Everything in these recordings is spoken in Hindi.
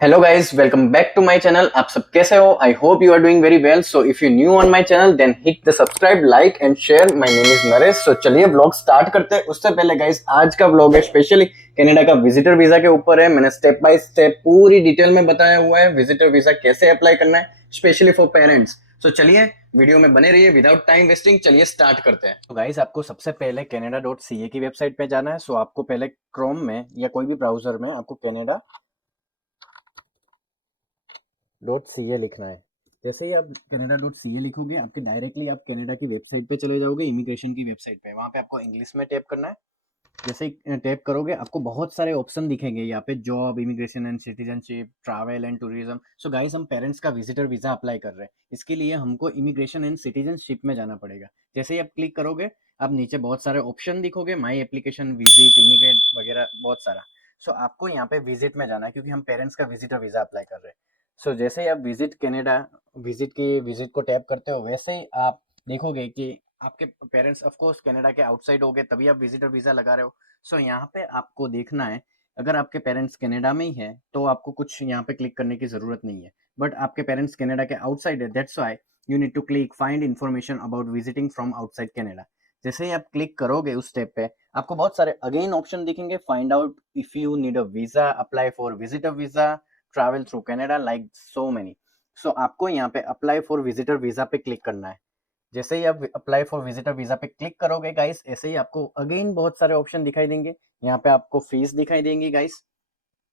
Hello guys, welcome back to my channel. आप सब कैसे हो? I hope you are doing very well. So if you new on my channel then hit the subscribe, like and share. My name is Naresh. So चलिए व्लॉग स्टार्ट करते हैं। उससे पहले गाइस, आज का व्लॉग है स्पेशली कनाडा का विजिटर वीजा के ऊपर है। मैंने स्टेप बाय स्टेप पूरी डिटेल में बताया हुआ है विजिटर वीजा कैसे अप्लाई करना है, स्पेशली फॉर पेरेंट्स। सो चलिए वीडियो में बने रहिए विदाउट टाइम वेस्टिंग। चलिए स्टार्ट करते हैं। तो गाइस, आपको सबसे पहले canada.ca की वेबसाइट पे जाना है। सो आपको पहले क्रोम में या कोई भी ब्राउजर में आपको canada.ca लिखना है। जैसे ही आप canada.ca लिखोगे, आपके डायरेक्टली आप कनाडा की वेबसाइट पे चले जाओगे, इमिग्रेशन की वेबसाइट पे। वहाँ पे आपको इंग्लिश में टैप करना है। जैसे ही टैप करोगे, आपको बहुत सारे ऑप्शन दिखेंगे यहाँ पे, job, immigration and citizenship, travel and tourism. So guys, हम पेरेंट्स का विजिटर वीजा अप्लाई कर रहे हैं। इसके लिए हमको इमिग्रेशन एंड सिटीजनशिप में जाना पड़ेगा। जैसे ही आप क्लिक करोगे, आप नीचे बहुत सारे ऑप्शन दिखोगे, माई एप्लीकेशन, विजिट, इमिग्रेट वगैरह बहुत सारा। सो आपको यहाँ पे विजिट में जाना है, क्योंकि हम पेरेंट्स का विजिटर वीजा अप्लाई कर रहे हैं। सो जैसे ही आप विजिट कनाडा विजिट को टैप करते हो, वैसे ही आप देखोगे कि आपके पेरेंट्स ऑफ कोर्स कनाडा के आउटसाइड हो गए, तभी आप विजिटर वीजा लगा रहे हो। सो यहाँ पे आपको देखना है, अगर आपके पेरेंट्स कनाडा में ही है तो आपको कुछ यहाँ पे क्लिक करने की जरूरत नहीं है। बट आपके पेरेंट्स कनाडा के आउटसाइड है, that's why you need to click find information about visiting from outside Canada. जैसे ही आप क्लिक करोगे उस स्टेप पे, आपको बहुत सारे अगेन ऑप्शन दिखेंगे। Find out if you need a visa, apply for visitor visa, travel through Canada, like so many. So आपको यहाँ पे अप्लाई फॉर विजिटर वीजा पे क्लिक करना है। जैसे ही आप अप्लाई फॉर विजिटर वीजा पे क्लिक करोगे गाइस, ऐसे ही आपको अगेन बहुत सारे ऑप्शन दिखाई देंगे। यहाँ पे आपको फीस दिखाई देंगी गाइस।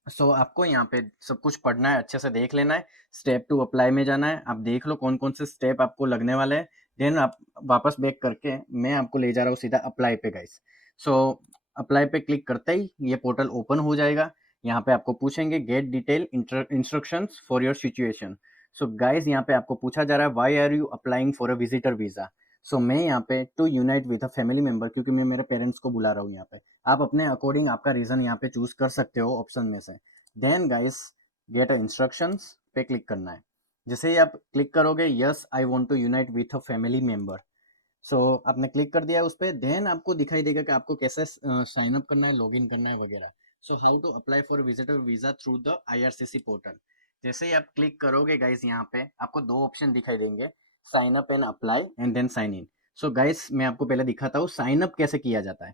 सो आपको यहाँ पे सब कुछ पढ़ना है, अच्छे से देख लेना है। स्टेप टू अप्लाई में जाना है। आप देख लो कौन कौन से स्टेप आपको लगने वाले हैं। देन आप वापस बैक करके मैं आपको ले जा रहा हूँ सीधा अप्लाई पे गाइस। सो अप्लाई पे क्लिक करते ही ये पोर्टल ओपन हो जाएगा। यहाँ पे आपको पूछेंगे get detail instructions for your situation. So guys, यहाँ पे आपको पूछा जा रहा है why are you applying for a visitor visa. So मैं यहाँ पे to unite with a family member, क्योंकि मैं मेरे पेरेंट्स को बुला रहा हूँ यहाँ पे। आप अपने अकॉर्डिंग आपका रीजन यहाँ पे चूज कर सकते हो ऑप्शन में से। देन गाइस, गेट इंस्ट्रक्शंस पे क्लिक करना है। जैसे ही आप क्लिक करोगे, yes I want to unite with a family member. So आपने क्लिक कर दिया उस पर। देन आपको दिखाई देगा कि आपको कैसे साइन अप करना है, लॉग इन करना है वगैरह। So how to apply for visitor visa through the IRCC portal. जैसे ही आप क्लिक करोगे गाइस, यहाँ पे आपको दो ऑप्शन दिखाई देंगे, sign up and apply and then sign in. So guys, मैं आपको पहले दिखाता हूँ साइन अप कैसे किया जाता है।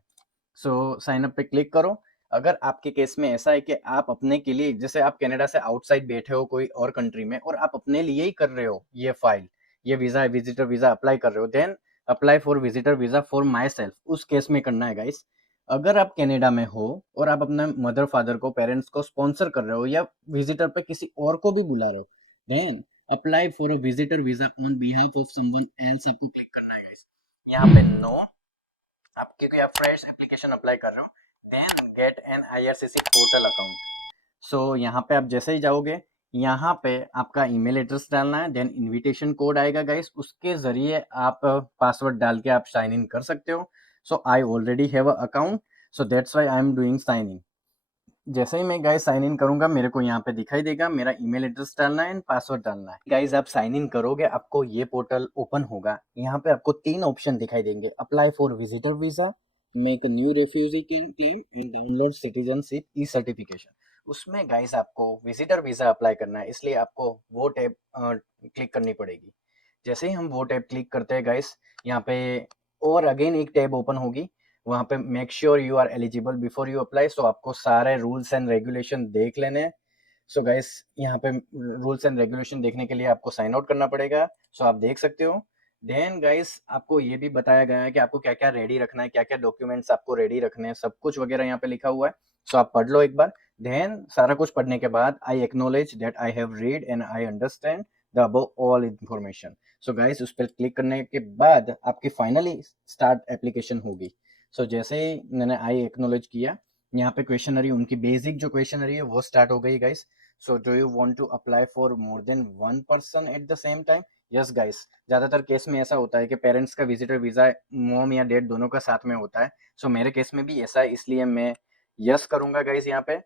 सो साइन अप पे क्लिक करो। अगर आपके केस में ऐसा है कि आप अपने के लिए, जैसे आप कनाडा से आउटसाइड बैठे हो कोई और कंट्री में, और आप अपने लिए ही कर रहे हो ये फाइल, ये वीजा, विजिटर वीजा अप्लाई कर रहे हो, then apply for visitor visa for my self, उस केस में करना है गाइस। अगर आप कनाडा में हो और आप अपने मदर फादर को, पेरेंट्स को स्पॉन्सर कर रहे हो, या विजिटर पे किसी और को भी बुला रहे हो, then apply for a visitor visa on behalf of someone else आपको क्लिक करना है गाइस। यहाँ पे नो, आप क्योंकि आप फ्रेश एप्लीकेशन अप्लाई कर रहे हो, then get an IRCC portal account. So यहाँ पे आप जैसे ही जाओगे, यहाँ पे आपका ईमेल एड्रेस डालना है, देन इनविटेशन कोड आएगा गाइस, उसके जरिए आप पासवर्ड डाल के आप साइन इन कर सकते हो। So I already have a account, so that's why I am doing sign in. जैसे ही मैं गाइस साइन इन करूंगा, मेरे को यहाँ पे दिखाई देगा मेरा ईमेल एड्रेस डालना है एंड पासवर्ड डालना है। गाइस, आप साइन इन करोगे, आपको ये पोर्टल ओपन होगा। यहाँ पे आपको तीन ऑप्शन दिखाई देंगे, apply for visitor visa, make new refugee claim and download citizenship E certification. उसमें गाइस आपको विजिटर वीजा अप्लाई करना है, इसलिए आपको वो टैब क्लिक करनी पड़ेगी। जैसे ही हम वो टैब क्लिक करते हैं गाइस, यहाँ पे और अगेन एक टैब ओपन होगी। वहाँ पे make sure you are eligible before you apply. So आपको सारे रूल्स एंड रेगुलेशन देख लेने हैं। सो गाइस, यहाँ पे रूल्स एंड रेगुलेशन देखने के लिए आपको साइन आउट करना पड़ेगा। सो आप देख सकते हो। देन गाइस, आपको ये भी बताया गया है कि आपको क्या क्या रेडी रखना है, क्या क्या डॉक्यूमेंट्स आपको रेडी रखने हैं, सब कुछ वगैरह यहाँ पे लिखा हुआ है। सो आप पढ़ लो एक बार। देन सारा कुछ पढ़ने के बाद, आई acknowledge that I have read and I understand the above all information. So guys, उस पर क्लिक करने के बाद आपकी फाइनली स्टार्ट एप्लीकेशन होगी। सो जैसे ही मैंने आई एक्नोलेज किया, यहाँ पे क्वेश्चनरी, उनकी बेसिक जो क्वेश्चनरी है वो स्टार्ट हो गई guys. So do you want to apply for more than one person at the same time? Yes guys, ज्यादातर केस में ऐसा होता है कि पेरेंट्स का विजिटर वीजा मॉम या डैड दोनों का साथ में होता है। सो मेरे केस में भी ऐसा है, इसलिए मैं यस करूंगा गाइस यहाँ पे।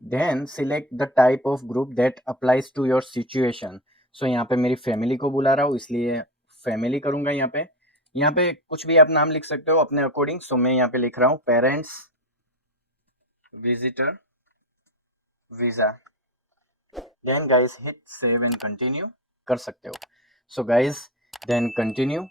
Then select the type of group that applies to your situation. So यहाँ पे मेरी फैमिली को बुला रहा हूँ, इसलिए फैमिली करूंगा यहाँ पे। यहाँ पे कुछ भी आप नाम लिख सकते हो अपने अकॉर्डिंग। सो मैं यहाँ पे लिख रहा हूँ parents visitor visa. Then guys hit save and continue कर सकते हो। So guys then continue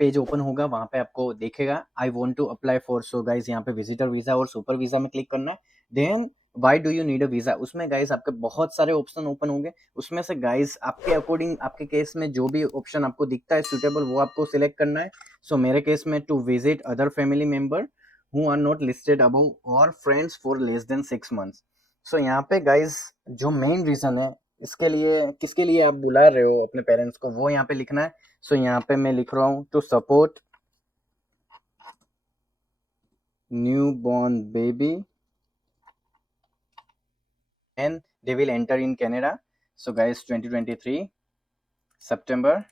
page open होगा, वहाँ पे आपको देखेगा I want to apply for, so guys यहाँ पे विजिटर वीज़ा और सुपर वीज़ा में क्लिक करना है। Then why do you need a visa, उसमें गाइस आपके बहुत सारे ऑप्शन ओपन होंगे, उसमें से गाइस आपके अकॉर्डिंग आपके केस में जो भी ऑप्शन आपको दिखता है सूटेबल वो आपको सिलेक्ट करना है। सो मेरे केस में to visit other family member who are not listed above और friends for less than 6 months. So यहाँ पे गाइस जो मेन रीज़न है इसके लिए किसके लिए आप बुला रहे हो अपने पेरेंट्स को वो यहाँ पे लिखना है। सो यहाँ पे मैं लिख रहा हूँ to support new born baby and they will enter in Canada. So guys 2023 September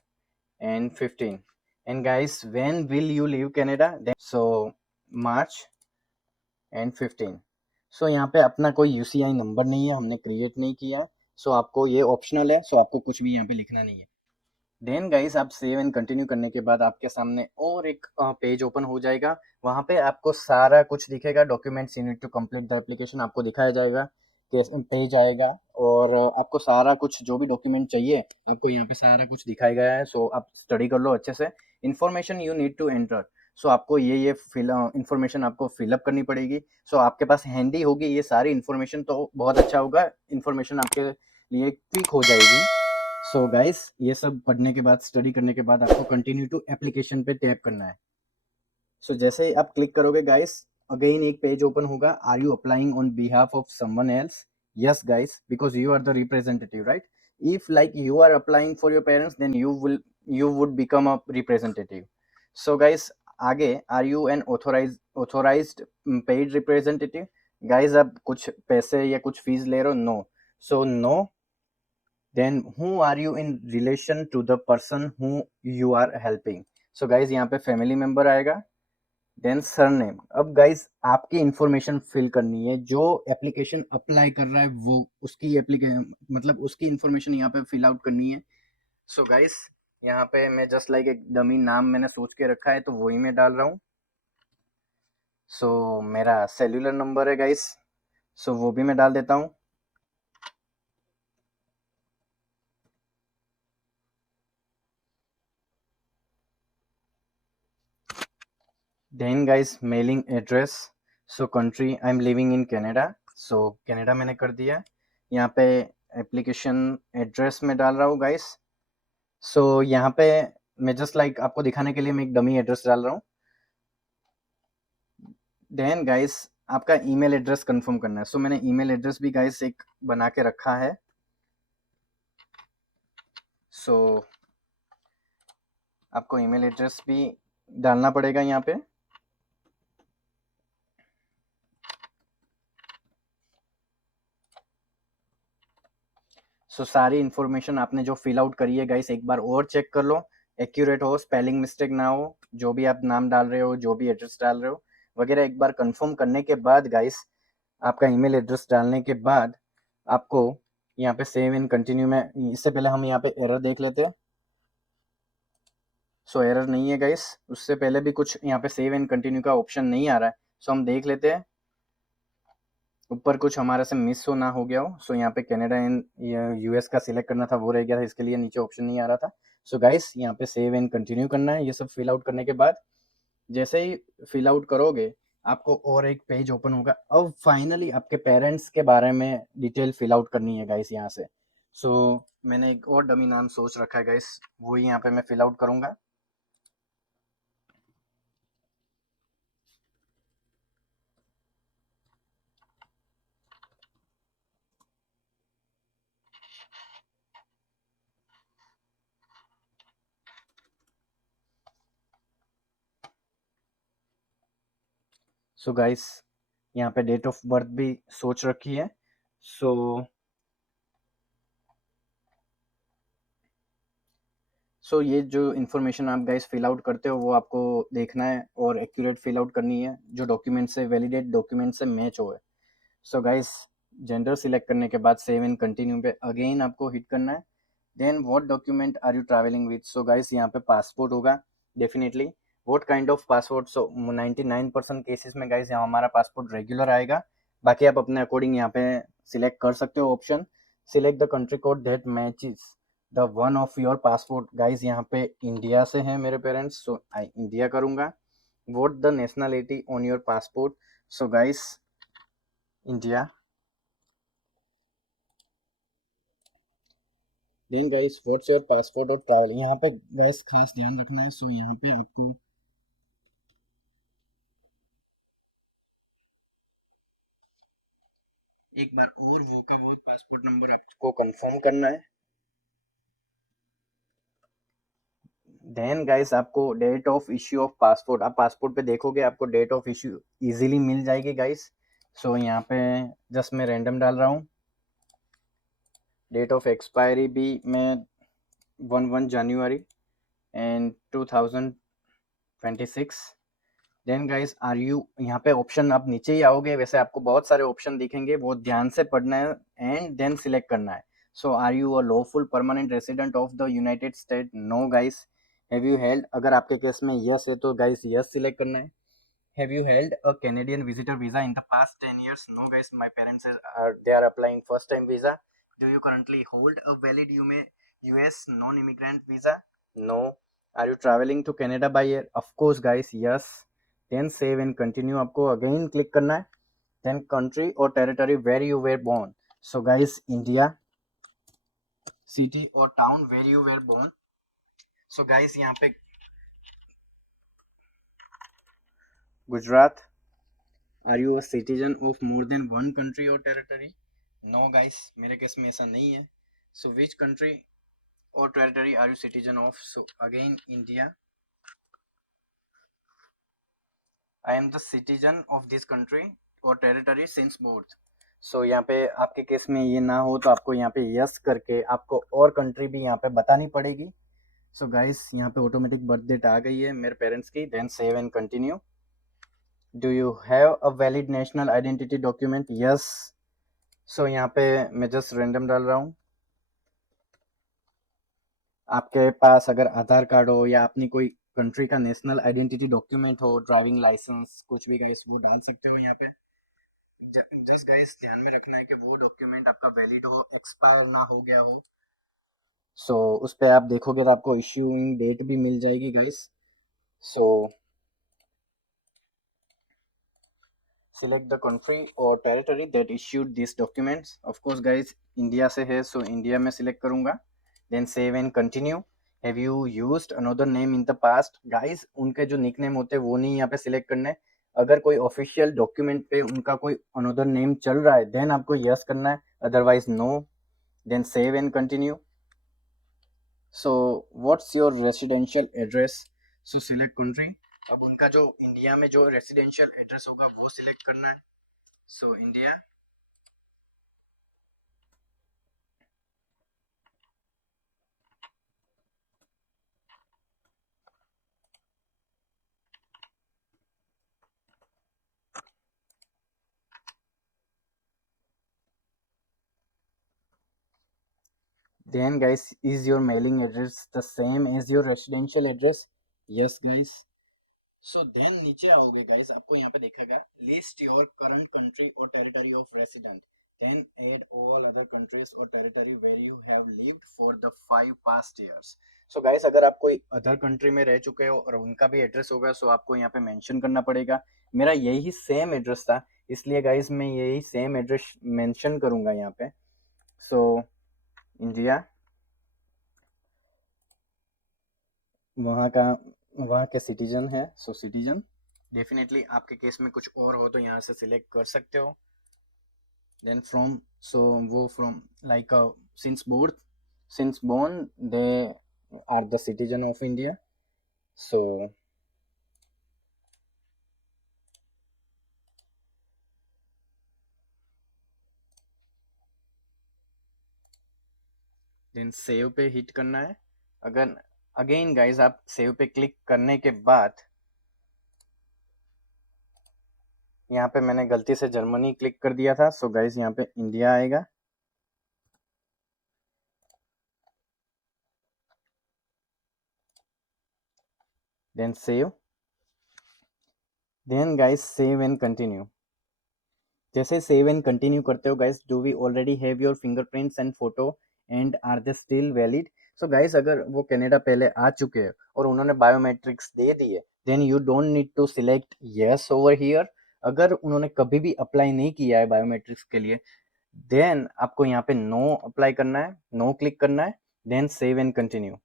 and 15 and guys when will you leave Canada, then so March and 15। सो यहाँ पे अपना कोई यूसीआई नंबर नहीं है, हमने क्रिएट नहीं किया है, सो आपको ये ऑप्शनल है, सो आपको कुछ भी यहाँ पे लिखना नहीं है। देन गाइस आप सेव एंड कंटिन्यू करने के बाद आपके सामने और एक पेज ओपन हो जाएगा, वहाँ पे आपको सारा कुछ दिखेगा, documents you need to complete the application आपको दिखाया जाएगा, पेज आएगा और आपको सारा कुछ जो भी डॉक्यूमेंट चाहिए आपको यहाँ पे सारा कुछ दिखाया गया है। सो आप स्टडी कर लो अच्छे से। Information you need to enter, so आपको ये फिल इन्फॉर्मेशन आपको फिलअप करनी पड़ेगी। सो आपके पास हैंडी होगी ये सारी इन्फॉर्मेशन तो बहुत अच्छा होगा, इन्फॉर्मेशन आपके लिए क्विक हो जाएगी। सो गाइस ये सब पढ़ने के बाद स्टडी करने के बाद आपको कंटिन्यू टू एप्लीकेशन पे टैप करना है। सो जैसे ही आप क्लिक करोगे गाइस अगेन एक पेज ओपन होगा, are you applying on behalf of someone else, yes guys because you are the representative right, if like you are applying for your parents then you would become a representative। so guys आगे are you an authorized paid representative, guys आप कुछ पैसे या कुछ फीस ले रहे हो, no, so no. then who are you in relation to the person who you are helping, so guys यहाँ पे फैमिली मेंबर आएगा, देन सरनेम। अब गाइस आपकी इंफॉर्मेशन फिल करनी है, जो एप्लीकेशन अप्लाई कर रहा है वो उसकी एप्लीकेशन मतलब उसकी इंफॉर्मेशन यहाँ पे फिल आउट करनी है। सो गाइस यहाँ पे मैं जस्ट लाइक एक डमी नाम मैंने सोच के रखा है तो वही मैं डाल रहा हूँ। सो मेरा सेल्यूलर नंबर है गाइस, सो वो भी मैं डाल देता हूँ। Then guys mailing address, so country I am living in Canada, so Canada मैंने कर दिया। यहाँ पे एप्लीकेशन एड्रेस में डाल रहा हूँ गाइस। सो यहाँ पे मैं जस्ट लाइक आपको दिखाने के लिए मैं एक डमी एड्रेस डाल रहा हूँ। देन गाइस आपका ईमेल एड्रेस कंफर्म करना है, सो मैंने ईमेल एड्रेस भी गाइस एक बना के रखा है। सो आपको ईमेल एड्रेस भी डालना पड़ेगा यहाँ पे। सो सारी इन्फॉर्मेशन आपने जो फिल आउट करी है गाइस एक बार और चेक कर लो, एक्यूरेट हो, स्पेलिंग मिस्टेक ना हो, जो भी आप नाम डाल रहे हो जो भी एड्रेस डाल रहे हो वगैरह एक बार कंफर्म करने के बाद गाइस आपका ईमेल एड्रेस डालने के बाद आपको यहाँ पे सेव एंड कंटिन्यू में, इससे पहले हम यहाँ पे एरर देख लेते हैं। सो एरर नहीं है गाइस, उससे पहले भी कुछ यहाँ पे सेव एंड कंटिन्यू का ऑप्शन नहीं आ रहा है, सो हम देख लेते हैं ऊपर कुछ हमारे से मिस हो ना हो गया हो। सो यहाँ पे कनाडा एंड यूएस का सिलेक्ट करना था वो रह गया था, इसके लिए नीचे ऑप्शन नहीं आ रहा था। सो गाइस यहाँ पे सेव एंड कंटिन्यू करना है, ये सब फिल आउट करने के बाद जैसे ही फिल आउट करोगे आपको और एक पेज ओपन होगा। अब फाइनली आपके पेरेंट्स के बारे में डिटेल फिल आउट करनी है गाइस यहाँ से। सो मैंने एक और डमी नाम सोच रखा है गाइस, वही यहाँ पे मैं फिल आउट करूँगा। सो गाइस यहाँ पे डेट ऑफ बर्थ भी सोच रखी है। सो ये जो इन्फॉर्मेशन आप गाइस फिल आउट करते हो वो आपको देखना है और एक्यूरेट फिल आउट करनी है, जो डॉक्यूमेंट से वैलिडेट डॉक्यूमेंट से मैच हो। सो गाइस जेंडर सिलेक्ट करने के बाद सेव एंड कंटिन्यू पे अगेन आपको हिट करना है। Then what document are you travelling with, so guys यहाँ पे पासपोर्ट होगा definitely. What kind of passport, so 99% cases में गाइस यहाँ हमारा पासपोर्ट रेगुलर आएगा, बाकी आप अपने अकॉर्डिंग यहाँ पे सिलेक्ट कर सकते हो option. Select the country code that matches the one of your passport. Guys यहाँ पे इंडिया से हैं मेरे पेरेंट्स, सो आई इंडिया करूँगा। What the nationality on your passport, so guys India. Then guys what's your passport और ट्रैवल, यहाँ पे गाइस खास ध्यान रखना है। सो यहाँ पे आपको एक बार और वो का वो पासपोर्ट नंबर आपको कंफर्म करना है। देन गाइस आपको date of issue of passport, आप पासपोर्ट पे देखोगे आपको डेट ऑफ इश्यू इजीली मिल जाएगी गाइस। सो यहाँ पे जस्ट मैं रैंडम डाल रहा हूँ। डेट ऑफ एक्सपायरी भी मैं 1 जनवरी and 2026। Then guys are you, यहाँ पे ऑप्शन आप नीचे ही आओगे, वैसे आपको बहुत सारे ऑप्शन दिखेंगे, वो ध्यान से पढ़ना है एंड देन सिलेक्ट करना है। So are you a lawful permanent resident of the United State, no guys. Have you held, अगर आपके केस में यस है तो गाइस यस सिलेक्ट करना है। Have you held a Canadian visitor visa in the past 10 years, no guys, my parents are they are applying first time visa. Do you currently hold a valid US non immigrant visa, no. Are you travelling to Canada by air, of course guys yes. Then save and continue आपको अगेन क्लिक करना है। देन कंट्री और territory where you were born, so guys India. City और town where you were born, so guys यहाँ पे Gujarat. Are you a citizen of more than one country और टेरिटरी, नो गाइस, मेरे केस में ऐसा नहीं है। सो विच कंट्री और territory are you citizen of, so again India. I am the citizen of this country और टेरिटरी सिंस बर्थ। सो यहाँ पे आपके केस में ये ना हो तो आपको यहाँ पे यस करके आपको और कंट्री भी यहाँ पे बतानी पड़ेगी। सो गाइस यहाँ पे ऑटोमेटिक बर्थ डेट आ गई है मेरे पेरेंट्स की। Then save and continue. Do you have a valid national identity document, yes. So यहाँ पे मैं जस्ट रैंडम डाल रहा हूँ। आपके पास अगर आधार कार्ड हो या अपनी कोई कंट्री का नेशनल आइडेंटिटी डॉक्यूमेंट हो, ड्राइविंग लाइसेंस कुछ भी गाइस, वो डाल सकते हो यहाँ पे। जस्ट गाइस ध्यान में रखना है कि वो डॉक्यूमेंट आपका वैलिड हो, एक्सपायर ना हो गया हो। सो उस पर आप देखोगे तो आपको इश्यूइंग डेट भी मिल जाएगी guys. So select the country और territory that issued this documents, of course guys India से है, सो इंडिया में सिलेक्ट करूंगा। Then save and continue. Have you used another name in the past, guys उनके जो निक नेम होते हैं वो नहीं यहाँ पे सिलेक्ट करना है। अगर कोई ऑफिशियल डॉक्यूमेंट पे उनका कोई अनदर नेम चल रहा है देन आपको यस करना है, otherwise no. Then save and continue. So what's your residential address, so select country. अब उनका जो इंडिया में जो रेसिडेंशियल एड्रेस होगा वो सिलेक्ट करना है, so India. Then guys, is your mailing address the same as your residential address? Yes guys. So then नीचे आओगे guys, आपको यहाँ पे देखेगा list your current country or territory of resident. Then add all other countries or territory where you have lived for the 5 past years. So guys, अगर आप कोई अदर कंट्री में रह चुके हो और उनका भी एड्रेस होगा सो आपको यहाँ पे मेंशन करना पड़ेगा। मेरा यही सेम एड्रेस था, इसलिए गाइस मैं यही सेम एड्रेस मेंशन करूँगा यहाँ पे। सो इंडिया, वहाँ का, वहाँ के सिटीजन है, सो सिटीजन। डेफिनेटली आपके केस में कुछ और हो तो यहाँ से सिलेक्ट कर सकते हो। देन फ्रॉम, सो वो from like since born they are the citizen of India. So then save पे हिट करना है। अगर अगेन गाइज आप सेव पे क्लिक करने के बाद यहाँ पे मैंने गलती से जर्मनी क्लिक कर दिया था, सो गाइज यहाँ पे इंडिया आएगा। Then save, then guys save and continue. जैसे सेव एंड कंटिन्यू करते हो guys, do we already have your fingerprints and photo and are they still valid? So guys अगर वो कनाडा पहले आ चुके हैं और उन्होंने बायोमेट्रिक्स दे दिए, then you don't need to select yes over here. अगर उन्होंने कभी भी अप्लाई नहीं किया है बायोमेट्रिक्स के लिए, देन आपको यहाँ पे नो अप्लाई करना है, नो क्लिक करना है, then save and continue.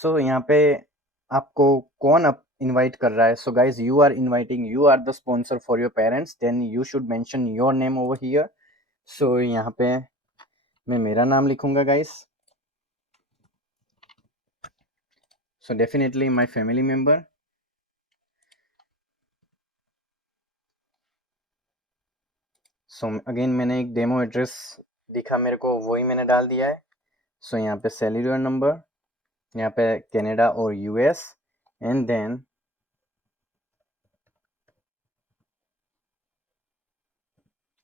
So यहाँ पे आपको कौन इनवाइट कर रहा है? So guys you are inviting, you are the sponsor for your parents, then you should mention your name over here. So यहाँ पे मैं मेरा नाम लिखूंगा guys. So definitely my family member. So again मैंने एक डेमो एड्रेस दिखा मेरे को, वही मैंने डाल दिया है। सो यहाँ पे सेल्युलर नंबर, यहाँ पे कनाडा और यूएस, एंड देन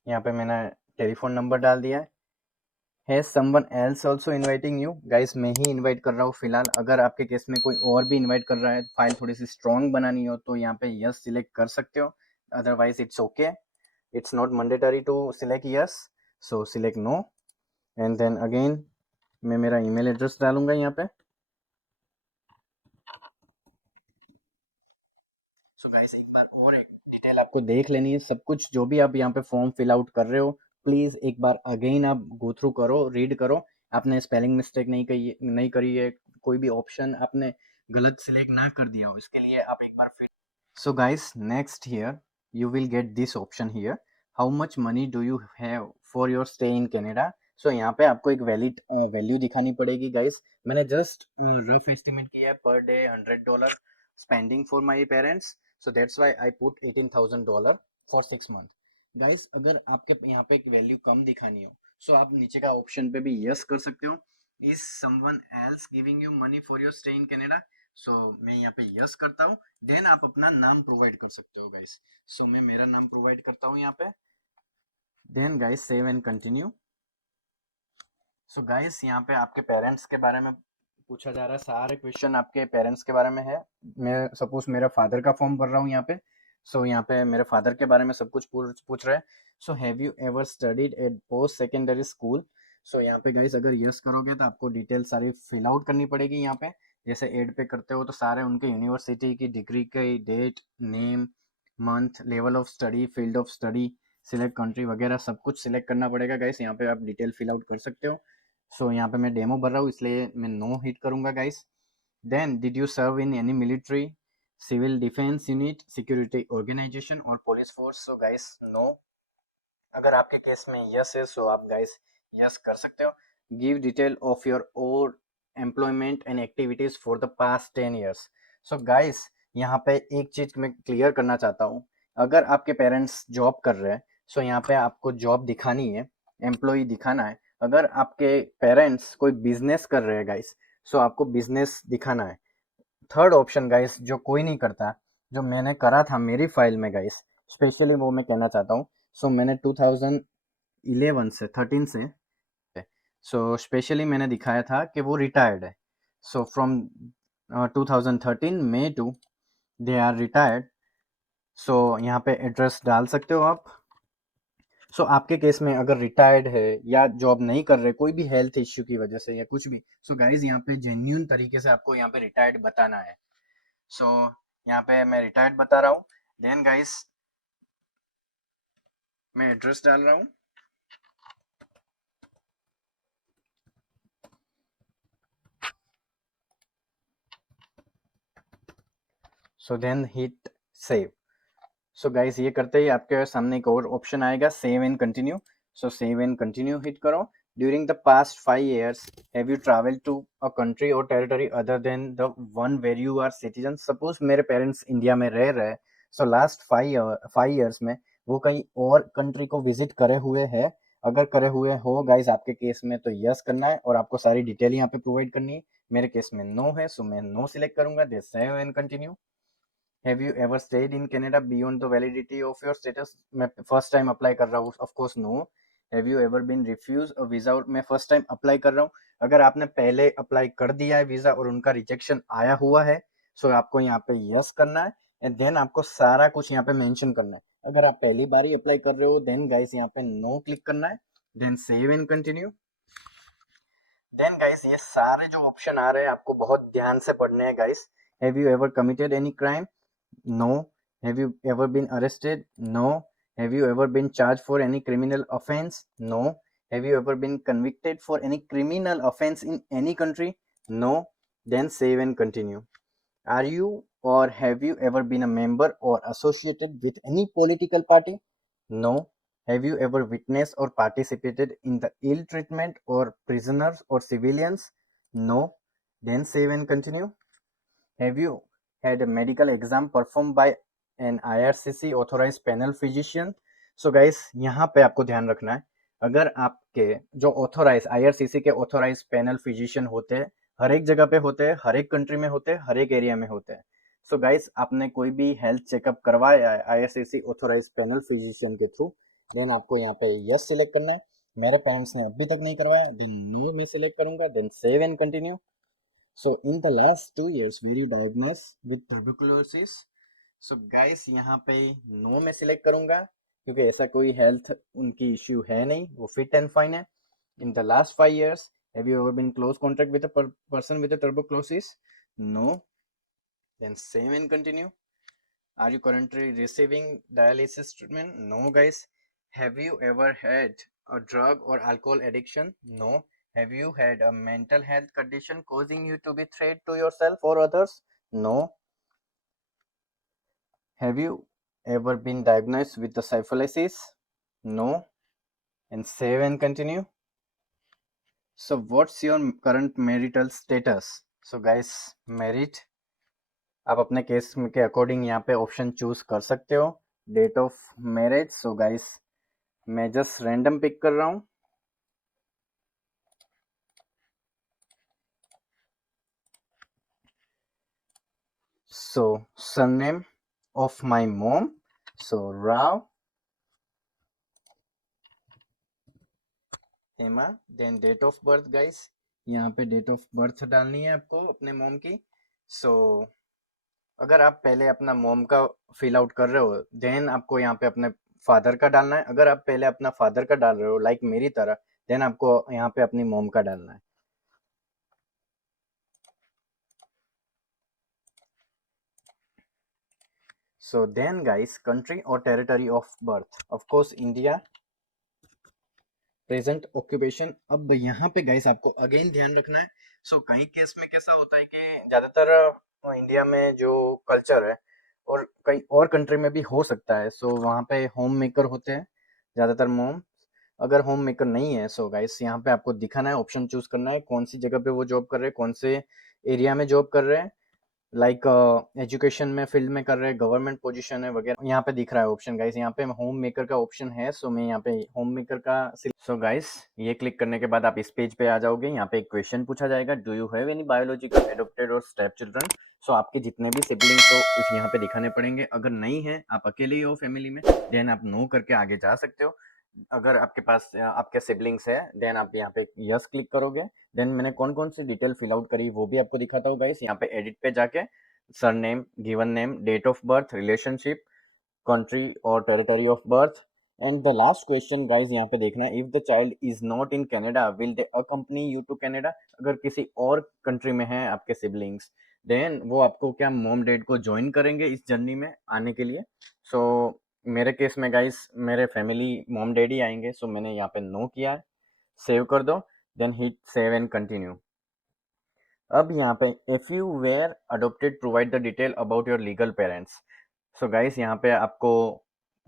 यहाँ पे मैंने टेलीफोन नंबर डाल दिया है। है someone else also inviting you? Guys मैं ही इनवाइट कर रहा हूँ फिलहाल। अगर आपके केस में कोई और भी इनवाइट कर रहा है, फाइल थोड़ी सी स्ट्रॉन्ग बनानी हो, तो यहाँ पे यस सिलेक्ट कर सकते हो, otherwise it's okay, it's not mandatory to select yes, so select no. And then again मैं मेरा ईमेल एड्रेस डालूंगा यहाँ पे। सो गाइस एक बार और एक डिटेल आपको देख लेनी है, सब कुछ जो भी आप यहाँ पे फॉर्म फिल आउट कर रहे हो, प्लीज एक बार अगेन आप गो थ्रू करो, रीड करो। आपने स्पेलिंग मिस्टेक नहीं करी है, कोई भी ऑप्शन आपने गलत सिलेक्ट ना कर दिया हो, इसके लिए आप एक बार फिर। So guys, next here you will get this option here. How much money do you have for your stay in Canada? So यहाँ पे आपको एक वैलिड वैल्यू दिखानी पड़ेगी गाइस। मैंने जस्ट रफ एस्टिमेट किया है per day $100 spending for my parents, so that's why I put $18,000 for 6 month. Guys अगर आपके यहाँ पे एक वैल्यू कम दिखानी हो, सो आप नीचे का ऑप्शन पे भी यस कर सकते हो। Is someone else giving you money for your stay in Canada? So मैं यहाँ पे यस करता हूँ, देन आप अपना नाम प्रोवाइड कर सकते हो गाइस। सो मैं मेरा नाम प्रोवाइड करता हूँ यहाँ पे, then guys save and continue. So guys यहाँ पे आपके पेरेंट्स के बारे में पूछा जा रहा है, सारे क्वेश्चन आपके पेरेंट्स के बारे में है। मैं सपोज मेरा फादर का फॉर्म भर रहा हूँ यहाँ पे। सो यहाँ पे मेरे फादर के बारे में सब कुछ पूछ रहे हैं। So have you ever studied at post secondary school? So यहाँ पे गाइस अगर यस करोगे तो आपको डिटेल सारी फिल आउट करनी पड़ेगी यहाँ पे। जैसे एड पे करते हो तो सारे उनके यूनिवर्सिटी की डिग्री की date, name, month, level of study, field of study, select country वगैरह सब कुछ सिलेक्ट करना पड़ेगा गाइस। यहाँ पे आप डिटेल फिल आउट कर सकते हो। सो यहाँ पे मैं डेमो भर रहा हूँ इसलिए मैं नो हिट करूंगा guys. Then did you serve in any military, civil defence unit, security organisation और police force? So guys no. अगर आपके केस में यस है सो आप गाइस यस कर सकते हो। Give detail of your or employment and activities for the past 10 years। So guys यहाँ पे एक चीज मैं क्लियर करना चाहता हूँ, अगर आपके पेरेंट्स जॉब कर रहे हैं सो यहाँ पे आपको जॉब दिखानी है, एम्प्लॉय दिखाना है। अगर आपके पेरेंट्स कोई बिजनेस कर रहे हैं गाइस, सो आपको बिजनेस दिखाना है। थर्ड ऑप्शन गाइस जो कोई नहीं करता, जो मैंने करा था मेरी फाइल में गाइस, स्पेशली वो मैं कहना चाहता हूँ। सो मैंने 2011 से 13 से, सो स्पेशली मैंने दिखाया था कि वो रिटायर्ड है। So from 2013 May to they are retired. So यहाँ पे एड्रेस डाल सकते हो आप। सो आपके केस में अगर रिटायर्ड है या जॉब नहीं कर रहे, कोई भी हेल्थ इश्यू की वजह से या कुछ भी, सो गाइज यहाँ पे जेन्यून तरीके से आपको यहाँ पे रिटायर्ड बताना है। सो यहाँ पे मैं रिटायर्ड बता रहा हूँ, देन गाइज मैं एड्रेस डाल रहा हूँ। So then hit save. So guys ये करते ही आपके सामने एक और ऑप्शन आएगा, save and continue. So save and continue hit करो। During the past 5 years have you travelled to a country और territory other than the one where you are citizen? Suppose मेरे पेरेंट्स इंडिया में रह रहे, सो लास्ट 5 years में वो कहीं और कंट्री को विजिट करे हुए है? अगर करे हुए हो गाइस आपके केस में तो यस करना है और आपको सारी डिटेल यहाँ पे प्रोवाइड करनी है। मेरे केस में नो है, सो मैं नो सिलेक्ट करूंगा, then save and continue. Have you ever stayed in Canada beyond the validity of your status? मैं फर्स्ट टाइम अप्लाई कर रहा हूँ, of course no. Have you ever been refuse a visa? मैं फर्स्ट टाइम अप्लाई कर रहा हूँ। अगर आपने पहले अप्लाई कर दिया है वीजा और उनका रिजेक्शन आया हुआ है, सो आपको यहाँ पे यस करना है। एंड देन आपको सारा कुछ यहाँ पे मेंशन करना है। अगर आप पहली बार ही अप्लाई कर रहे हो देन गाइस यहाँ पे नो क्लिक करना है, then save and continue. Then guys ये सारे जो ऑप्शन आ रहे हैं आपको बहुत ध्यान से पढ़ने हैं guys. Have you ever committed any crime? No. Have you ever been arrested? No. Have you ever been charge for any criminal offence? No. Have you ever been convicted for any criminal offence in any country? No. Then save and continue. Are you or have you ever been a member or associated with any political party? No. Have you ever witnessed or participated in the ill treatment or prisoners or civilians? No. Then save and continue. Have you had a medical exam performed by an IRCC authorized panel physician? So guys यहाँ पे आपको ध्यान रखना है, अगर आपके जो ऑथोराइज IRCC के ऑथोराइज पैनल फिजिशियन होते हैं, हर एक जगह पे होते हैं, हर एक कंट्री में होते हैं, हर एक एरिया में होते हैं। सो गाइस आपने कोई भी हेल्थ चेकअप करवाया है IRCC ऑथोराइज पैनल फिजिशियन के थ्रू, देन आपको यहाँ पे यस सिलेक्ट करना है। मेरे पेरेंट्स ने अभी तक नहीं करवाया, देन नो में सिलेक्ट करूंगा, then save and continue. So in the last 2 years, were you diagnosed with tuberculosis? So guys यहाँ पे नो में सिलेक्ट करूंगा क्योंकि ऐसा कोई हेल्थ उनकी इश्यू है नहीं, वो फिट एंड फाइन है। In the last 5 years, have you ever been close contact with a person with a tuberculosis? No. Then same and continue. Are you currently receiving dialysis treatment? No, guys. Have you ever had a drug or alcohol addiction? No. Have you had a mental health condition causing you to be threat to yourself or others? No. Have you ever been diagnosed with the syphilis? No. And save and continue. So what's your current marital status? So guys, married. आप अपने केस के अकॉर्डिंग यहाँ पे ऑप्शन चूज कर सकते हो। Date of marriage, so guys मैं जस्ट रैंडम पिक कर रहा हूँ। So surname of my mom, so Rao Hema. Then date of birth guys, यहाँ पे डेट ऑफ बर्थ डालनी है आपको अपने मॉम की। सो अगर आप पहले अपना मॉम का फिल आउट कर रहे हो देन आपको यहाँ पे अपने फादर का डालना है। अगर आप पहले अपना फादर का डाल रहे हो लाइक मेरी तरह, देन आपको यहाँ पे अपनी मॉम का डालना है। So then guys, country or territory of birth, of course India। Present occupation, अब यहाँ पे गाइस आपको अगेन ध्यान रखना है। सो कई केस में कैसा होता है कि ज्यादातर इंडिया में जो कल्चर है और कई और कंट्री में भी हो सकता है, सो वहाँ पे होम मेकर होते हैं ज्यादातर मोम। अगर होम मेकर नहीं है सो गाइस यहाँ पे आपको दिखाना है, ऑप्शन चूज करना है कौन सी जगह पे वो जॉब कर रहे हैं, कौन से एरिया में जॉब कर रहे हैं, लाइक एजुकेशन में फील्ड में कर रहे हैं, गवर्नमेंट पोजीशन है वगैरह। यहाँ पे दिख रहा है ऑप्शन गाइस, यहाँ पे होम मेकर का ऑप्शन है, सो मैं यहाँ पे होम मेकर का। सो गाइस ये क्लिक करने के बाद आप इस पेज पे आ जाओगे। यहाँ पे एक क्वेश्चन पूछा जाएगा, do you have any biological adopted और स्टेप चिल्ड्रन? सो आपके जितने भी सिबलिंग्स हो उस यहाँ पे दिखाने पड़ेंगे। अगर नहीं है, आप अकेले ही हो फैमिली में, देन आप नो करके आगे जा सकते हो। अगर आपके पास आपके सिबलिंग्स है देन आप यहाँ पे यस क्लिक करोगे। देन मैंने कौन कौन सी डिटेल फिल आउट करी वो भी आपको दिखाता हूँ गाइस। यहाँ पे एडिट पे जाके surname, given name, date of birth, relationship, country और territory of birth, and the last question guys यहाँ पे देखना है, if the child is not in Canada will they accompany you to Canada? अगर किसी और कंट्री में है आपके सिबलिंग्स देन वो आपको क्या मॉम डैड को ज्वाइन करेंगे इस जर्नी में आने के लिए? सो मेरे केस में गाइस मेरे फैमिली मॉम डैडी आएंगे, सो मैंने यहाँ पे नो किया है। सेव कर दो, then hit save and continue. अब यहाँ पे if you were adopted provide the detail about your legal parents. So guys यहाँ पे आपको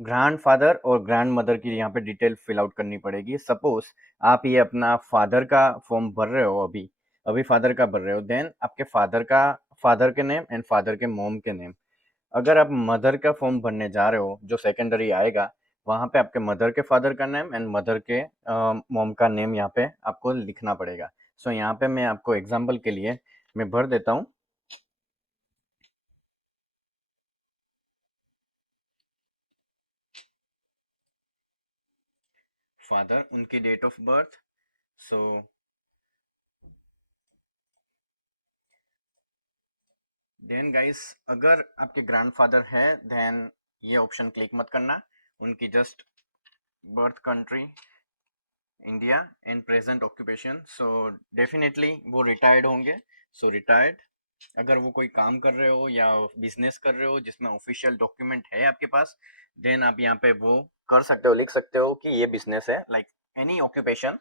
ग्रैंड फादर और ग्रैंड मदर की यहाँ पे डिटेल फिल आउट करनी पड़ेगी। सपोज आप ये अपना फादर का फॉर्म भर रहे हो, अभी अभी फादर का भर रहे हो, देन आपके फादर का, फादर के नेम एंड फादर के मॉम के नेम। अगर आप मदर का फॉर्म भरने जा रहे हो जो सेकेंडरी आएगा, वहाँ पे आपके मदर के फादर का नेम एंड मदर के मॉम का नेम यहाँ पे आपको लिखना पड़ेगा। सो यहाँ पे मैं आपको एग्जाम्पल के लिए मैं भर देता हूँ। फादर, उनकी date of birth, so then guys अगर आपके ग्रैंडफादर है देन ये ऑप्शन क्लिक मत करना, उनकी just birth country India and present occupation, so definitely वो रिटायर्ड होंगे, सो रिटायर्ड। अगर वो कोई काम कर रहे हो या बिजनेस कर रहे हो जिसमें ऑफिशियल डॉक्यूमेंट है आपके पास, देन आप यहाँ पे वो कर सकते हो, लिख सकते हो कि ये बिजनेस है, like any occupation,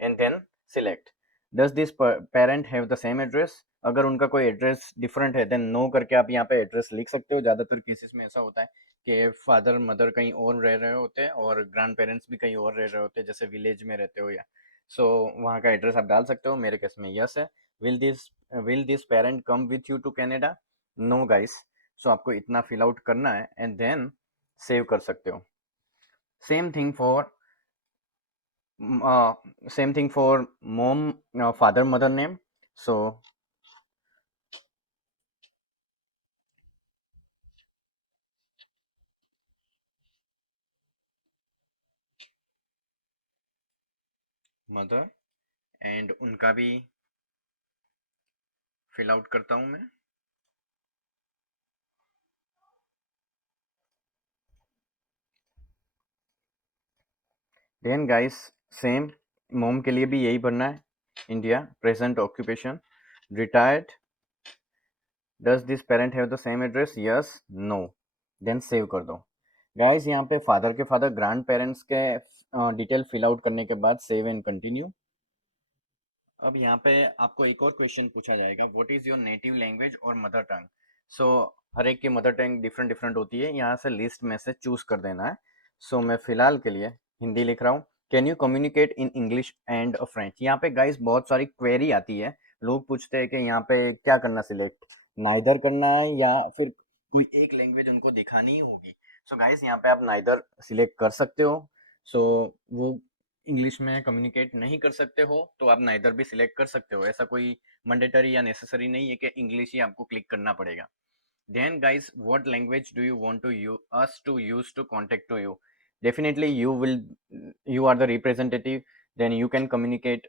and then select does this parent have the same address. अगर उनका कोई एड्रेस डिफरेंट है देन नो करके आप यहाँ पे एड्रेस लिख सकते हो। ज़्यादातर केसेस में ऐसा होता है कि फादर मदर कहीं और रह रहे होते हैं और ग्रैंड पेरेंट्स भी कहीं और रह रहे होते हैं, जैसे विलेज में रहते हो या सो वहाँ का एड्रेस आप डाल सकते हो। मेरे केस में यस है। Will this parent come with you to Canada? No guys. So आपको इतना फिल आउट करना है एंड देन सेव कर सकते हो। Same thing for mom, father mother name. So mother and उनका भी फिल आउट करता हूँ मैं। देन गाइस सेम मोम के लिए भी यही भरना है, India, present occupation, retired, does this parent have the same address, yes no, then save कर दो। गाइस यहाँ पे फादर के फादर ग्रैंड पेरेंट्स के डिटेल फिल आउट करने के बाद सेव एंड कंटिन्यू। अब यहाँ पे आपको एक और क्वेश्चन पूछा जाएगा, what is your native language और मदर टंग। सो हर एक की मदर टंग डिफरेंट डिफरेंट होती है, यहाँ से लिस्ट में से चूज कर देना है। सो मैं फिलहाल के लिए हिंदी लिख रहा हूँ। Can you communicate in English and French. यहाँ पे गाइस बहुत सारी क्वेरी आती है, लोग पूछते हैं कि यहाँ पे क्या करना, सिलेक्ट नाइदर करना है या फिर कोई एक लैंग्वेज उनको दिखानी ही होगी। सो गाइस यहाँ पे आप नाइदर सिलेक्ट कर सकते हो। सो वो इंग्लिश में कम्युनिकेट नहीं कर सकते हो तो आप नाइदर भी सिलेक्ट कर सकते हो, ऐसा कोई मैंडेटरी या नेसेसरी नहीं है कि इंग्लिश ही आपको क्लिक करना पड़ेगा। Then guys what language do you want to you us to use to contact to you. Definitely you are the representative, then you can communicate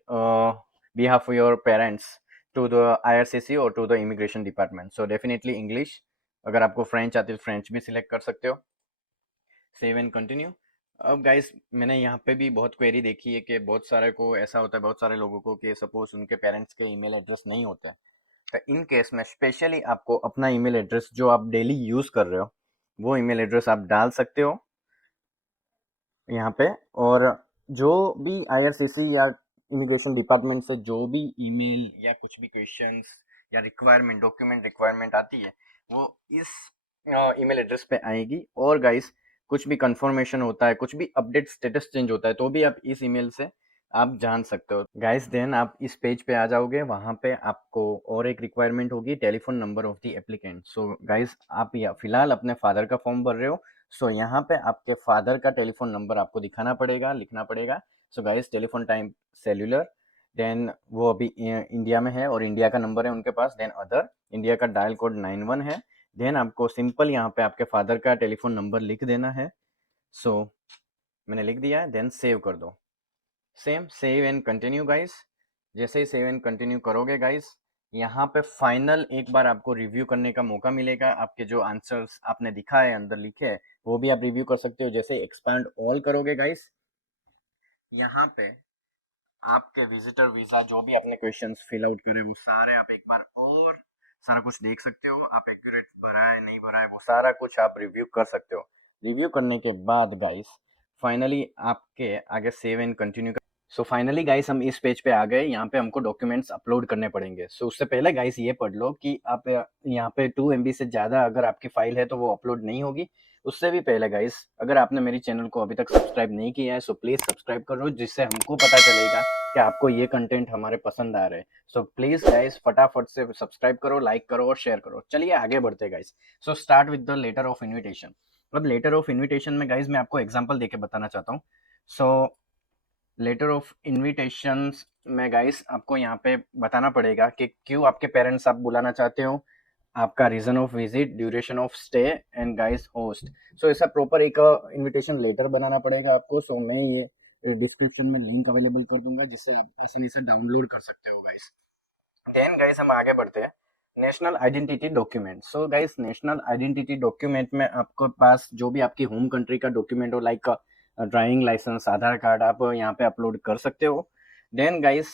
behalf of your parents to the IRCC or to the immigration department, so definitely English। अगर आपको फ्रेंच आती है तो फ्रेंच भी सिलेक्ट कर सकते हो। Save and continue. अब गाइस मैंने यहाँ पे भी बहुत क्वेरी देखी है कि बहुत सारे को ऐसा होता है, बहुत सारे लोगों को, कि सपोज उनके पेरेंट्स के ईमेल एड्रेस नहीं होता है, तो इन केस में स्पेशली आपको अपना ईमेल एड्रेस जो आप डेली यूज कर रहे हो वो ईमेल एड्रेस आप डाल सकते हो यहाँ पे। और जो भी IRCC या इमिग्रेशन डिपार्टमेंट से जो भी ईमेल या कुछ भी क्वेश्चंस या रिक्वायरमेंट, डॉक्यूमेंट रिक्वायरमेंट आती है वो इस ईमेल एड्रेस पे आएगी। और गाइस कुछ भी कंफर्मेशन होता है, कुछ भी अपडेट स्टेटस चेंज होता है तो भी आप इस ईमेल से आप जान सकते हो। गाइस देन आप इस पेज पे आ जाओगे, वहाँ पे आपको और एक रिक्वायरमेंट होगी, telephone number of the applicant. So guys आप या फिलहाल अपने फादर का फॉर्म भर रहे हो, सो यहाँ पे आपके फादर का टेलीफोन नंबर आपको दिखाना पड़ेगा, लिखना पड़ेगा। So guys telephone time cellular, then वो अभी इंडिया में है और इंडिया का नंबर है उनके पास, देन अदर इंडिया का डायल कोड 91 है। देन आपको सिंपल यहाँ पे आपके फादर का टेलीफोन नंबर लिख देना है। सो मैंने लिख दिया है, देन सेव कर दो। Same save and continue guys. जैसे ही सेव एंड कंटिन्यू करोगे गाइस, यहाँ पे फाइनल एक बार आपको रिव्यू करने का मौका मिलेगा। आपके जो आंसर्स आपने दिखा है, अंदर लिखे हैं, वो भी आप रिव्यू कर सकते हो। जैसे एक्सपांड ऑल करोगे गाइस, यहाँ पे आपके विजिटर वीजा जो भी आपने क्वेश्चंस फिल आउट करे वो सारे आप एक बार और सारा कुछ देख सकते हो। आप एक्यूरेट भरा है नहीं भरा है वो सारा कुछ आप रिव्यू कर सकते हो। रिव्यू करने के बाद गाइस फाइनली आपके आगे save and continue. So finally guys हम इस पेज पे आ गए, यहाँ पे हमको डॉक्यूमेंट्स अपलोड करने पड़ेंगे। सो उससे पहले गाइस ये पढ़ लो कि आप यहाँ पे 2 MB से ज़्यादा अगर आपकी फाइल है तो वो अपलोड नहीं होगी। उससे भी पहले गाइस अगर आपने मेरी चैनल को अभी तक सब्सक्राइब नहीं किया है सो प्लीज़ सब्सक्राइब करो, जिससे हमको पता चलेगा कि आपको ये कंटेंट हमारे पसंद आ रहे हैं। सो प्लीज़ गाइस फटाफट से सब्सक्राइब करो, लाइक करो और शेयर करो। चलिए आगे बढ़ते guys. So start with the letter of invitation. अब लेटर ऑफ इन्विटेशन में गाइस मैं आपको एग्जाम्पल देके बताना चाहता हूँ। सो लेटर ऑफ इनविटेशंस में गाइस आपको यहाँ पे बताना पड़ेगा कि क्यों आपके पेरेंट्स आप बुलाना चाहते हो, आपका reason of visit, duration of stay and guys host. So ऐसा प्रॉपर एक इनविटेशन लेटर बनाना पड़ेगा आपको। सो मैं ये डिस्क्रिप्शन में लिंक अवेलेबल कर दूंगा जिससे आप आसानी से डाउनलोड कर सकते हो गाइस। देन गाइस हम आगे बढ़ते हैं। National identity document. So guys national identity document में आपके पास जो भी आपकी होम कंट्री का डॉक्यूमेंट हो, like driving licence, Aadhaar card, आप यहाँ पे अपलोड कर सकते हो। Then guys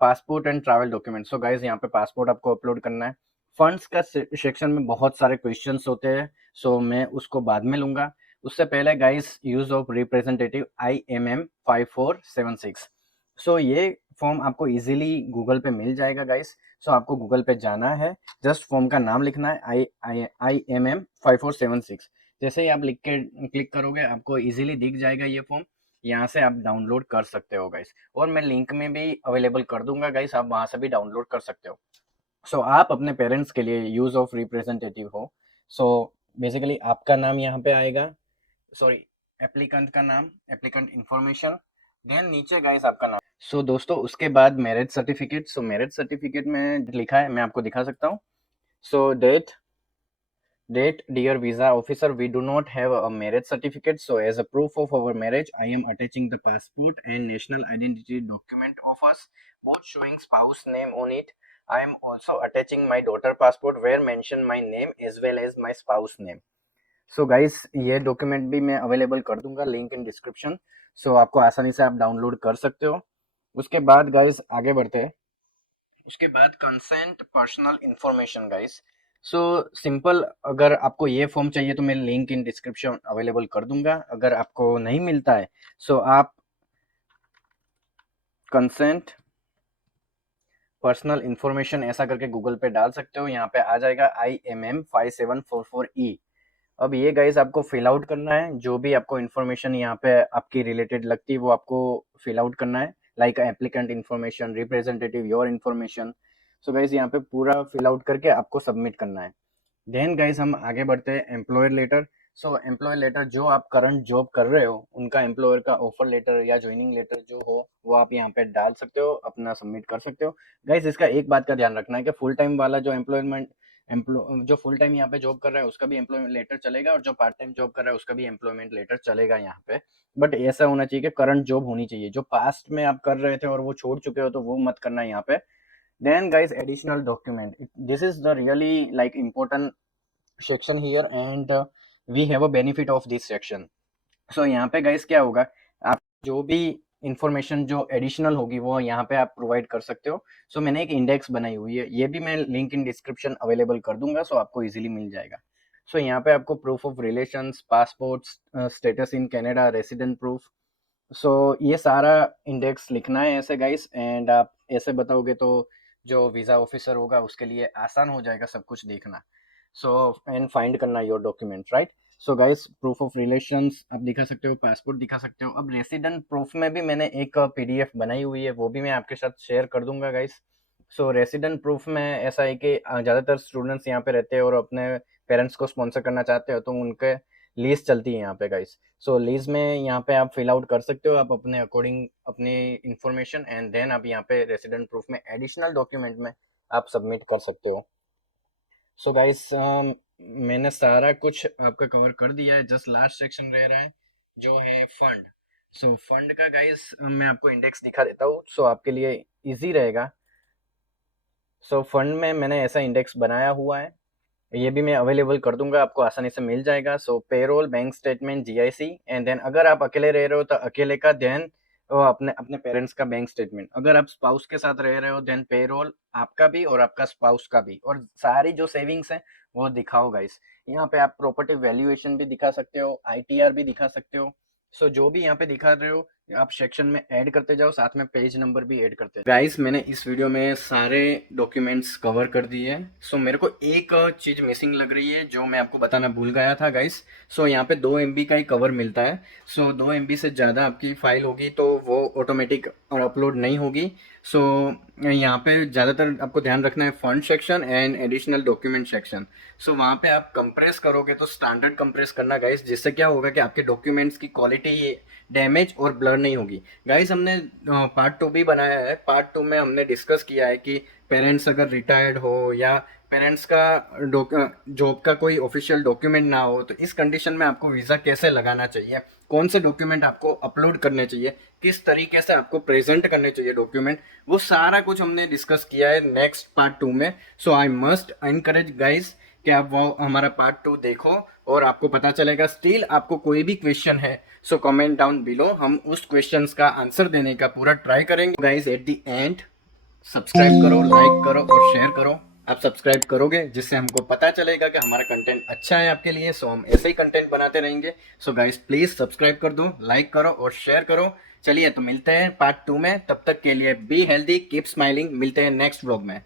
passport and travel document. So guys यहाँ पे पासपोर्ट आपको अपलोड करना है। फंड्स का सेक्शन में बहुत सारे क्वेश्चंस होते हैं, सो मैं उसको बाद में लूंगा। उससे पहले guys use of representative IMM 5476। सो ये फॉर्म आपको इजीली गूगल पे मिल जाएगा गाइस। सो आपको गूगल पे जाना है, जस्ट फॉर्म का नाम लिखना है IMM 5476। जैसे ही आप लिख के क्लिक करोगे आपको इजीली दिख जाएगा ये फॉर्म। यहाँ से आप डाउनलोड कर सकते हो गाइस, और मैं लिंक में भी अवेलेबल कर दूंगा गाइस, आप वहां से भी डाउनलोड कर सकते हो। सो आप अपने पेरेंट्स के लिए यूज ऑफ रिप्रेजेंटेटिव हो। सो बेसिकली आपका नाम यहाँ पे आएगा, सॉरी एप्लीकेंट का नाम, एप्लीकेंट इंफॉर्मेशन, देन नीचे गाइस आपका नाम। सो दोस्तों उसके बाद मैरिज सर्टिफिकेट। सो मैरिज सर्टिफिकेट में लिखा है, मैं आपको दिखा सकता हूँ। सो date dear visa officer, we do not have a marriage certificate, so as a proof of our marriage I am attaching the passport and national identity document of us, both showing spouse name on it. I am also attaching my daughter passport where mention my name as well as my spouse name. So guys ये डॉक्यूमेंट भी मैं अवेलेबल कर दूंगा, लिंक इन डिस्क्रिप्शन। सो आपको आसानी से आप डाउनलोड कर सकते हो। उसके बाद गाइस आगे बढ़ते हैं। उसके बाद consent personal information guys. So simple, अगर आपको ये फॉर्म चाहिए तो मैं लिंक इन डिस्क्रिप्शन अवेलेबल कर दूंगा। अगर आपको नहीं मिलता है सो आप कंसेंट पर्सनल इंफॉर्मेशन ऐसा करके गूगल पे डाल सकते हो, यहाँ पे आ जाएगा IMM 5744E। अब ये गाइस आपको फिल आउट करना है, जो भी आपको इन्फॉर्मेशन यहाँ पे आपकी रिलेटेड लगती है वो आपको फिल आउट करना है, like applicant information, representative your information. So guys यहाँ पे पूरा फिल आउट करके आपको सबमिट करना है। देन गाइस हम आगे बढ़ते हैं एम्प्लॉयर लेटर। सो एम्प्लॉयर लेटर, जो आप करंट जॉब कर रहे हो उनका एम्प्लॉयर का ऑफर लेटर या ज्वाइनिंग लेटर जो हो वो आप यहाँ पे डाल सकते हो, अपना सबमिट कर सकते हो। गाइस इसका एक बात का ध्यान रखना है कि फुल टाइम वाला जो जो फुल टाइम यहाँ पे जॉब कर रहा है उसका भी एम्प्लॉयमेंट लेटर चलेगा, और जो पार्ट टाइम जॉब कर रहा है उसका भी एम्प्लॉयमेंट लेटर चलेगा यहाँ पे। बट ऐसा होना चाहिए कि करंट जॉब होनी चाहिए, जो पास्ट में आप कर रहे थे और वो छोड़ चुके हो तो वो मत करना यहाँ पे। Then guys additional document, this is the really like important section here, and we have a benefit of this section. So यहाँ पे गाइस क्या होगा, आप जो भी इंफॉर्मेशन जो एडिशनल होगी वो यहाँ पे आप प्रोवाइड कर सकते हो। सो मैंने एक इंडेक्स बनाई हुई है, ये भी मैं लिंक इन डिस्क्रिप्शन अवेलेबल कर दूंगा, सो आपको इजीली मिल जाएगा। सो यहाँ पे आपको proof of relations, passport, status in Canada, resident proof. So ये सारा इंडेक्स लिखना है ऐसे गाइस, एंड आप ऐसे बताओगे तो जो वीज़ा ऑफिसर होगा उसके लिए आसान हो जाएगा सब कुछ देखना। सो एंड फाइंड करना your document, right. So guys proof of relations आप दिखा सकते हो, पासपोर्ट दिखा सकते हो। अब रेसिडेंट प्रूफ में भी मैंने एक PDF बनाई हुई है, वो भी मैं आपके साथ शेयर कर दूंगा गाइस। सो रेसिडेंट प्रूफ में ऐसा है कि ज़्यादातर स्टूडेंट्स यहाँ पे रहते हैं और अपने पेरेंट्स को स्पॉन्सर करना चाहते हो तो उनके लीज चलती है यहाँ पे गाइस। सो लीज में यहाँ पे आप फिल आउट कर सकते हो आप अपने अकॉर्डिंग अपनी इंफॉर्मेशन, एंड देन आप यहाँ पे रेसिडेंट प्रूफ में एडिशनल डॉक्यूमेंट में आप सबमिट कर सकते हो। सो गाइस मैंने सारा कुछ आपका कवर कर दिया है, जस्ट लास्ट सेक्शन रह रहा है जो है फंड। सो फंड का गाइस मैं आपको इंडेक्स दिखा देता हूँ, सो आपके लिए इजी रहेगा। सो फंड में मैंने ऐसा इंडेक्स बनाया हुआ है, ये भी मैं अवेलेबल कर दूंगा, आपको आसानी से मिल जाएगा। So payroll, bank statement, GIC, and then अगर आप अकेले रह रहे हो तो अकेले का, देन वो अपने अपने पेरेंट्स का बैंक स्टेटमेंट। अगर आप स्पाउस के साथ रह रहे हो देन पेरोल आपका भी और आपका स्पाउस का भी, और सारी जो सेविंग्स है वो दिखाओ गाइस। यहाँ पे आप प्रॉपर्टी वैल्यूएशन भी दिखा सकते हो, ITR भी दिखा सकते हो। सो जो भी यहाँ पे दिखा रहे हो आप सेक्शन में ऐड करते जाओ, साथ में पेज नंबर भी ऐड करते जाओ। गाइस मैंने इस वीडियो में सारे डॉक्यूमेंट्स कवर कर दिए हैं। सो मेरे को एक चीज़ मिसिंग लग रही है जो मैं आपको बताना भूल गया था गाइस। सो यहाँ पे 2 MB का ही कवर मिलता है। सो 2 MB से ज़्यादा आपकी फाइल होगी तो वो ऑटोमेटिक और अपलोड नहीं होगी। सो यहाँ पे ज़्यादातर आपको ध्यान रखना है fund section and additional document section. So वहाँ पे आप कंप्रेस करोगे तो स्टैंडर्ड कंप्रेस करना गाइस, जिससे क्या होगा कि आपके डॉक्यूमेंट्स की क्वालिटी डैमेज और ब्लर नहीं होगी। गाइस हमने पार्ट 2 भी बनाया है, पार्ट 2 में हमने डिस्कस किया है कि पेरेंट्स अगर रिटायर्ड हो या पेरेंट्स का जॉब का कोई ऑफिशियल डॉक्यूमेंट ना हो, तो इस कंडीशन में आपको वीज़ा कैसे लगाना चाहिए, कौन से डॉक्यूमेंट आपको अपलोड करने चाहिए, किस तरीके से आपको प्रेजेंट करने चाहिए डॉक्यूमेंट, वो सारा कुछ हमने डिस्कस किया है नेक्स्ट पार्ट 2 में। सो आई मस्ट एनकरेज गाइज कि आप वो हमारा पार्ट 2 देखो और आपको पता चलेगा। स्टिल आपको कोई भी क्वेश्चन है सो कमेंट डाउन बिलो, हम उस क्वेश्चंस का आंसर देने का पूरा ट्राई करेंगे। Guys at the end subscribe करो, लाइक करो और शेयर करो। आप सब्सक्राइब करोगे जिससे हमको पता चलेगा कि हमारा कंटेंट अच्छा है आपके लिए, सो हम ऐसे ही कंटेंट बनाते रहेंगे। सो गाइस प्लीज सब्सक्राइब कर दो, लाइक करो और शेयर करो। चलिए तो मिलते हैं पार्ट 2 में, तब तक के लिए बी हेल्दी, कीप स्माइलिंग। मिलते हैं नेक्स्ट व्लॉग में।